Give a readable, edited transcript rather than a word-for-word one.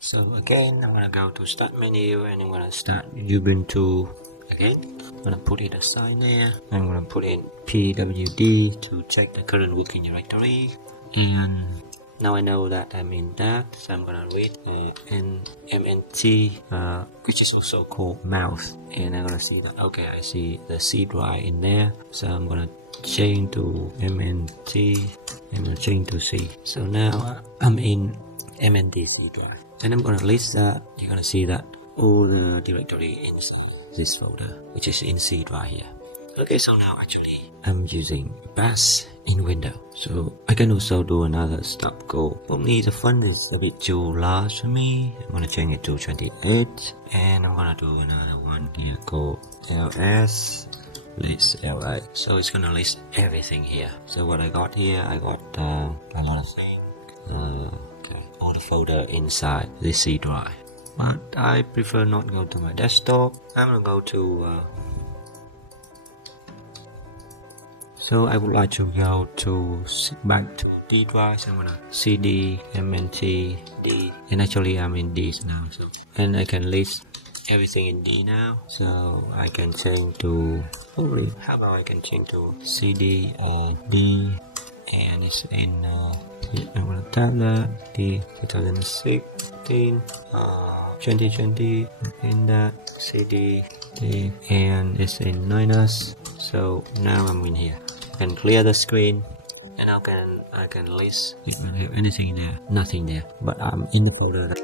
So again, I'm gonna go to start menu and I'm gonna start Ubuntu again. I'm gonna put it aside there. I'm gonna put in pwd to check the current working directory, and now I know that I'm in that, so I'm gonna read mnt, which is also called mouse, and I'm gonna see that okay, I see the C drive in there, so I'm gonna change to mnt. I'm gonna change to C. So now I'm in mntc drive, and I'm gonna list that. You're gonna see that all the directory inside this folder, which is in C drive here. Okay, so now actually I'm using bash in Windows, so I can also do another stop go. For me, the font is a bit too large for me. I'm gonna change it to 28, and I'm gonna do another one here called ls list li. So it's gonna list everything here. So what I got here, I got a lot of things. Okay, all the folder inside this C drive, but I prefer not go to my desktop. I'm gonna go to so I would like to go to back to D drive. So I'm gonna cd mnt d, and actually I'm in D now, so and I can list everything in D now. So I can change to probably, how about I can change to cd d, and it's in I'm gonna tap that the 2016 2020 in that cd d, and it's in minus. So now I'm in here. I can clear the screen, and I can list if I have anything there, nothing there, but I'm in the folder.